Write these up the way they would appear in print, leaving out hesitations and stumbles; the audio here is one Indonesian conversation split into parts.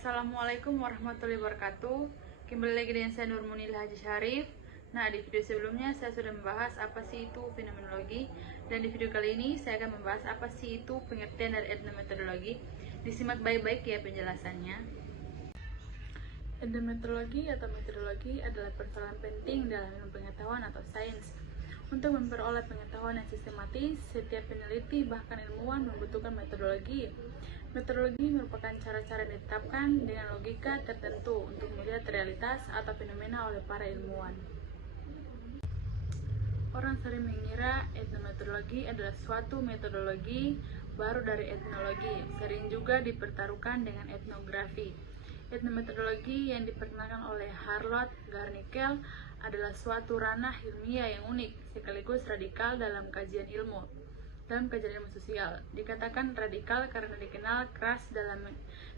Assalamualaikum warahmatullahi wabarakatuh. Kembali lagi dengan saya Nurmunil Haji Syarif. Nah, di video sebelumnya saya sudah membahas apa sih itu fenomenologi, dan di video kali ini saya akan membahas apa sih itu pengertian dari etnometodologi. Disimak baik-baik ya penjelasannya. Etnometodologi atau metodologi adalah persoalan penting dalam ilmu pengetahuan atau sains. Untuk memperoleh pengetahuan yang sistematis, setiap peneliti bahkan ilmuwan membutuhkan metodologi. Metodologi merupakan cara-cara yang ditetapkan dengan logika tertentu untuk melihat realitas atau fenomena oleh para ilmuwan. Orang sering mengira etnometodologi adalah suatu metodologi baru dari etnologi, sering juga dipertaruhkan dengan etnografi. Etnometodologi yang diperkenalkan oleh Harlow Garnickel adalah suatu ranah ilmiah yang unik, sekaligus radikal dalam kajian ilmu sosial. Dikatakan radikal karena dikenal keras dalam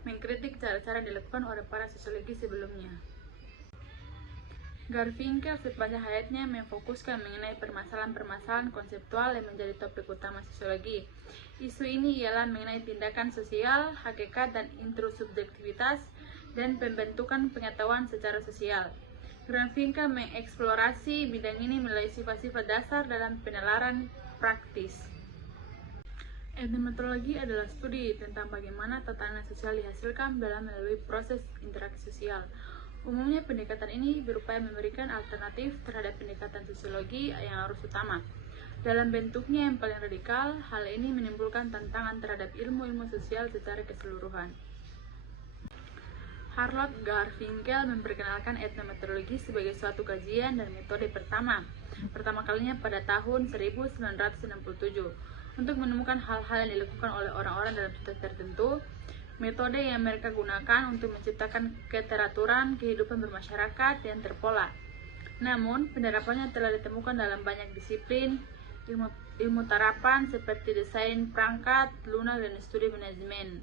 mengkritik cara-cara yang dilakukan oleh para sosiologi sebelumnya. Garfinkel sepanjang hayatnya memfokuskan mengenai permasalahan-permasalahan konseptual yang menjadi topik utama sosiologi. Isu ini ialah mengenai tindakan sosial, hakikat dan introsubjektivitas, dan pembentukan pengetahuan secara sosial. Garfinkel mengeksplorasi bidang ini melalui sifat-sifat dasar dalam penalaran praktis. Etnometodologi adalah studi tentang bagaimana tatanan sosial dihasilkan dalam melalui proses interaksi sosial. Umumnya pendekatan ini berupaya memberikan alternatif terhadap pendekatan sosiologi yang harus utama. Dalam bentuknya yang paling radikal, hal ini menimbulkan tantangan terhadap ilmu-ilmu sosial secara keseluruhan. Harlow Garfinkel memperkenalkan etnometodologi sebagai suatu kajian dan metode pertama kalinya pada tahun 1967. Untuk menemukan hal-hal yang dilakukan oleh orang-orang dalam situasi tertentu, metode yang mereka gunakan untuk menciptakan keteraturan kehidupan bermasyarakat yang terpola. Namun, penerapannya telah ditemukan dalam banyak disiplin ilmu tarapan seperti desain perangkat lunak dan studi manajemen.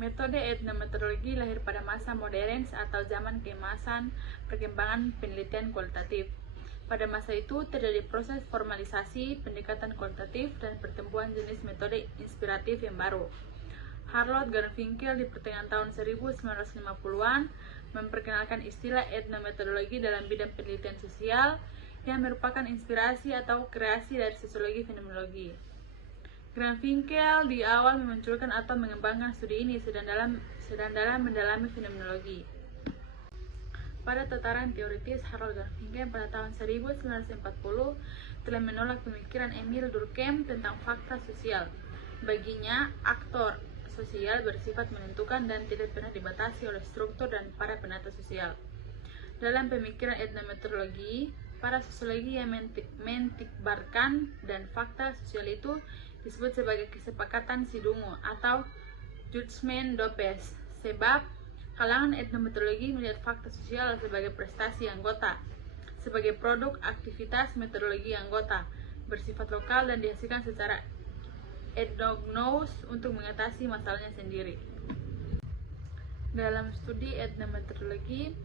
Metode etnometodologi lahir pada masa modern atau zaman keemasan perkembangan penelitian kualitatif. Pada masa itu terjadi proses formalisasi pendekatan kualitatif dan pertumbuhan jenis metode inspiratif yang baru. Harlow Garfinkel di pertengahan tahun 1950-an memperkenalkan istilah etnometodologi dalam bidang penelitian sosial yang merupakan inspirasi atau kreasi dari sosiologi fenomenologi. Garfinkel di awal memunculkan atau mengembangkan studi ini sedang dalam mendalami fenomenologi. Pada tataran teoritis, Harlow Garfinkel pada tahun 1940 telah menolak pemikiran Emile Durkheim tentang fakta sosial. Baginya, aktor sosial bersifat menentukan dan tidak pernah dibatasi oleh struktur dan para penata sosial. Dalam pemikiran etnometodologi, para sosiologi yang mentikbarkan dan fakta sosial itu disebut sebagai kesepakatan sidungu atau judgment d'opes, sebab kalangan etnometodologi melihat fakta sosial sebagai prestasi anggota, sebagai produk aktivitas metodologi anggota, bersifat lokal dan dihasilkan secara endognos untuk mengatasi masalahnya sendiri. Dalam studi etnometodologi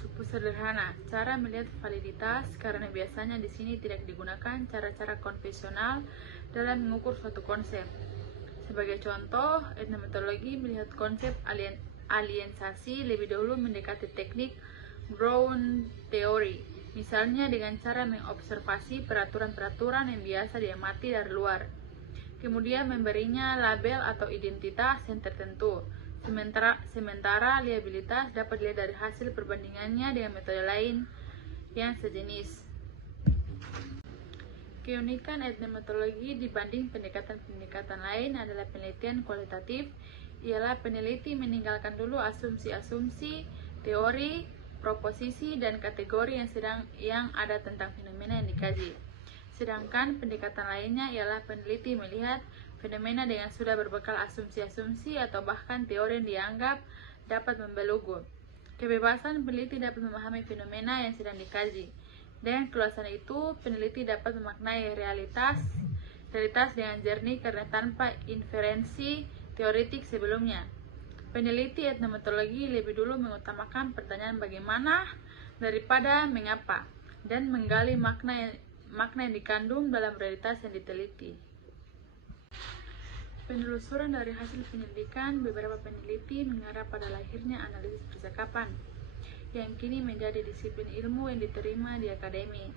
cukup sederhana cara melihat validitas, karena biasanya di sini tidak digunakan cara-cara konvensional dalam mengukur suatu konsep. Sebagai contoh, etnometodologi melihat konsep aliensasi lebih dahulu mendekati teknik Brown Theory, misalnya dengan cara mengobservasi peraturan-peraturan yang biasa diamati dari luar, kemudian memberinya label atau identitas yang tertentu. Sementara liabilitas dapat dilihat dari hasil perbandingannya dengan metode lain yang sejenis. Keunikan etnometodologi dibanding pendekatan-pendekatan lain adalah penelitian kualitatif, ialah peneliti meninggalkan dulu asumsi-asumsi, teori, proposisi, dan kategori yang ada tentang fenomena yang dikaji. Sedangkan pendekatan lainnya ialah peneliti melihat fenomena dengan sudah berbekal asumsi-asumsi atau bahkan teori yang dianggap dapat membelenggu. Kebebasan peneliti dapat memahami fenomena yang sedang dikaji. Dengan keluasan itu, peneliti dapat memaknai realitas dengan jernih karena tanpa inferensi teoretik sebelumnya. Peneliti etnometodologi lebih dulu mengutamakan pertanyaan bagaimana daripada mengapa, dan menggali makna yang dikandung dalam realitas yang diteliti. Penelusuran dari hasil penyelidikan, beberapa peneliti mengarah pada lahirnya analisis percakapan, yang kini menjadi disiplin ilmu yang diterima di akademi.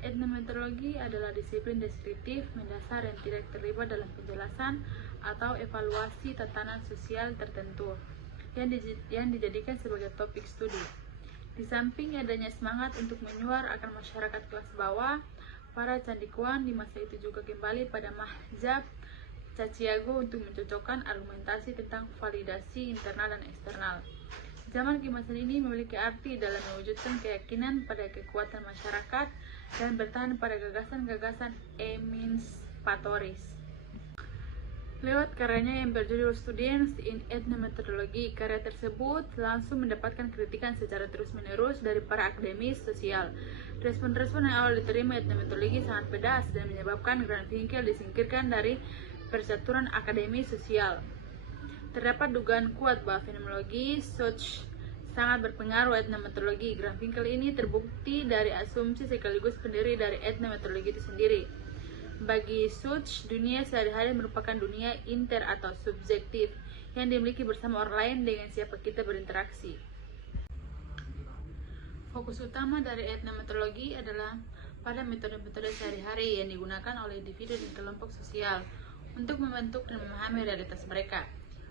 Etnometeorologi adalah disiplin deskriptif, mendasar yang tidak terlibat dalam penjelasan atau evaluasi tatanan sosial tertentu, yang dijadikan sebagai topik studi. Di samping adanya semangat untuk menyuar akan masyarakat kelas bawah, para candikuan di masa itu juga kembali pada mazhab Caciago untuk mencocokkan argumentasi tentang validasi internal dan eksternal. Zaman keemasan ini memiliki arti dalam mewujudkan keyakinan pada kekuatan masyarakat dan bertahan pada gagasan-gagasan emanspatoris. Lewat karyanya yang berjudul Students in Ethnometeorology, karya tersebut langsung mendapatkan kritikan secara terus-menerus dari para akademis sosial. Respon-respon yang awal diterima etnometeorologi sangat pedas dan menyebabkan Granville disingkirkan dari persaturan akademi sosial. Terdapat dugaan kuat bahwa fenomenologi Such sangat berpengaruh etnometeorologi. Granville ini terbukti dari asumsi sekaligus pendiri dari etnometeorologi itu sendiri. Bagi Such, dunia sehari-hari merupakan dunia inter atau subjektif yang dimiliki bersama orang lain dengan siapa kita berinteraksi. Fokus utama dari etnometeorologi adalah pada metode-metode sehari-hari yang digunakan oleh individu dan kelompok sosial untuk membentuk dan memahami realitas mereka.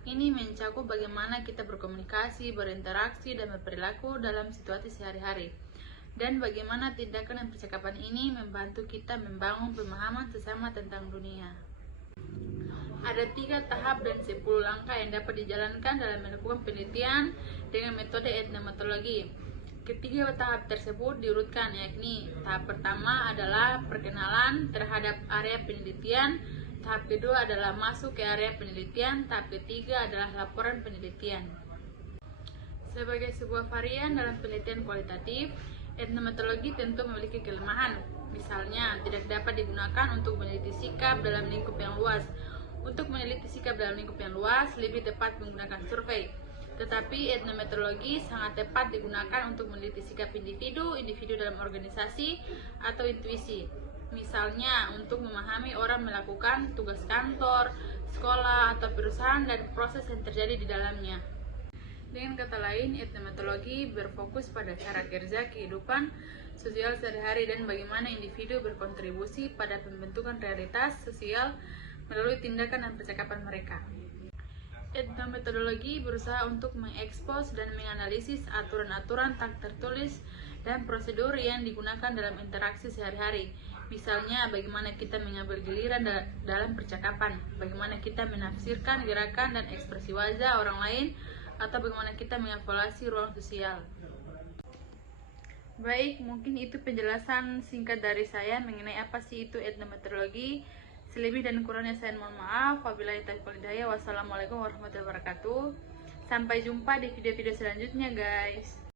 Ini mencakup bagaimana kita berkomunikasi, berinteraksi, dan berperilaku dalam situasi sehari-hari, dan bagaimana tindakan dan percakapan ini membantu kita membangun pemahaman sesama tentang dunia. Ada 3 tahap dan 10 langkah yang dapat dijalankan dalam melakukan penelitian dengan metode etnometeorologi. Ketiga tahap tersebut diurutkan, yakni tahap pertama adalah perkenalan terhadap area penelitian, tahap kedua adalah masuk ke area penelitian, tahap ketiga adalah laporan penelitian. Sebagai sebuah varian dalam penelitian kualitatif, etnometeorologi tentu memiliki kelemahan. Misalnya, tidak dapat digunakan untuk meneliti sikap dalam lingkup yang luas. Untuk meneliti sikap dalam lingkup yang luas, lebih tepat menggunakan survei. Tetapi etnometeorologi sangat tepat digunakan untuk meneliti sikap individu dalam organisasi atau intuisi. Misalnya, untuk memahami orang melakukan tugas kantor, sekolah, atau perusahaan dan proses yang terjadi di dalamnya. Dengan kata lain, etnometeorologi berfokus pada cara kerja kehidupan sosial sehari-hari dan bagaimana individu berkontribusi pada pembentukan realitas sosial melalui tindakan dan percakapan mereka. Etnometeorologi berusaha untuk mengekspos dan menganalisis aturan-aturan tak tertulis dan prosedur yang digunakan dalam interaksi sehari-hari. Misalnya, bagaimana kita mengambil giliran dalam percakapan, bagaimana kita menafsirkan gerakan dan ekspresi wajah orang lain, atau bagaimana kita mengevaluasi ruang sosial. Baik, mungkin itu penjelasan singkat dari saya mengenai apa sih itu etnometeorologi. Selebih dan kurangnya saya mohon maaf. Wabillahi taufiq wal hidayah. Wassalamualaikum warahmatullahi wabarakatuh. Sampai jumpa di video-video selanjutnya, guys.